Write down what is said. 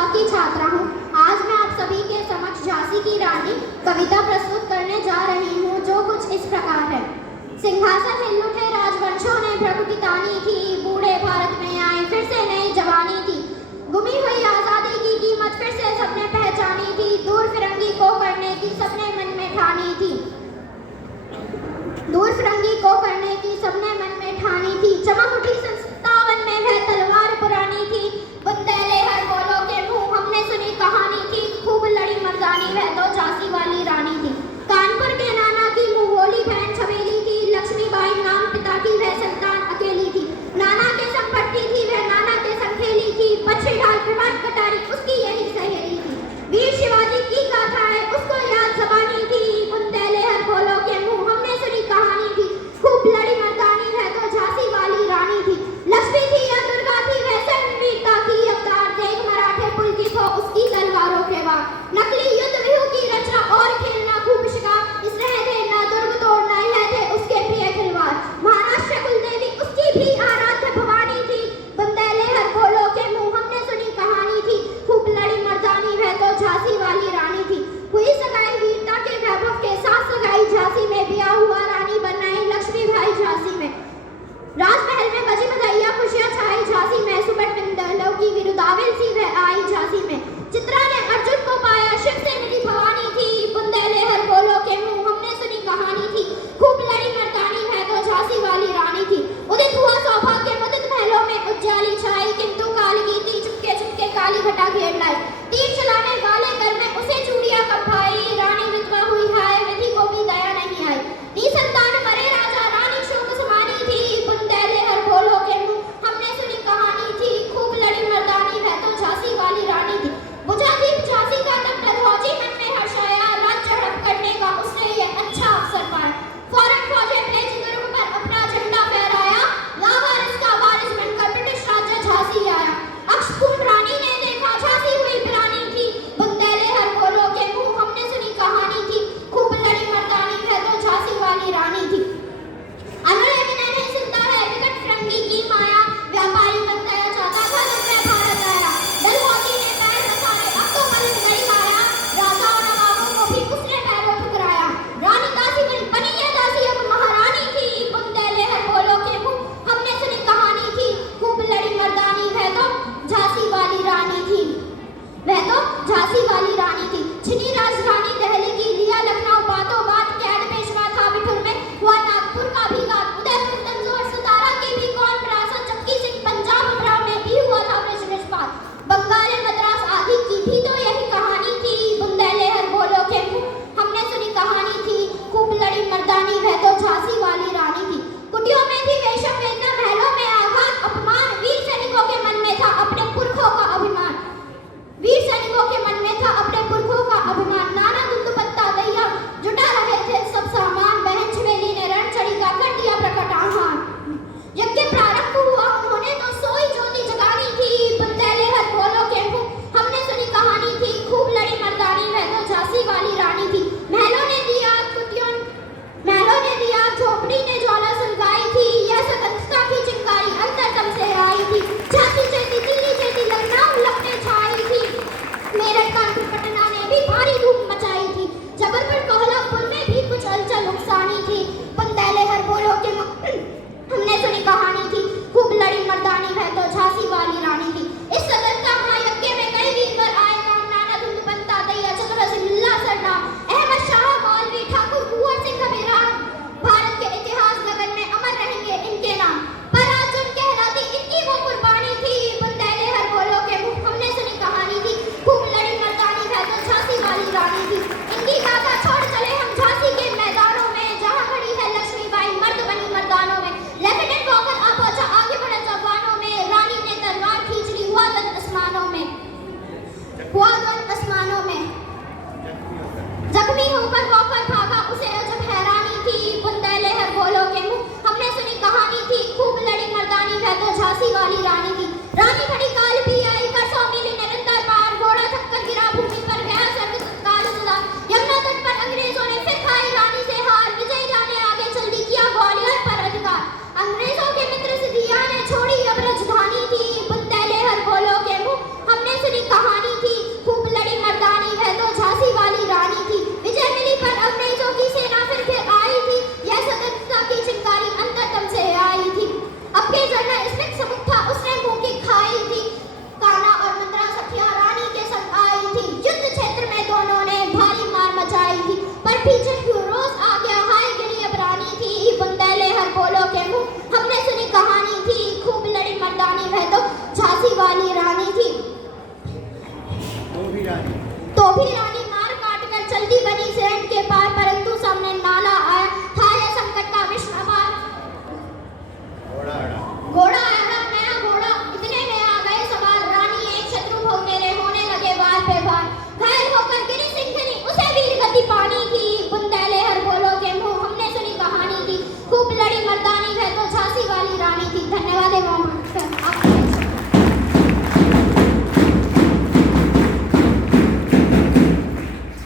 कक्षा की छात्रा हूँ। आज मैं आप सभी के समक्ष झांसी की रानी कविता प्रस्तुत करने जा रही हूँ, जो कुछ इस प्रकार है। सिंहासन हिल उठे राजवंशों ने प्रकृति तानी थी, बूढ़े भारत में आए फिर से नई जवानी थी। गुमी हुई आजादी की कीमत फिर से सबने पहचानी थी, दूर फिरंगी को करने की सबने मन में ठानी थी। दूर फिरंगी को करने की सबने मन में ठानी थी। चमक उठी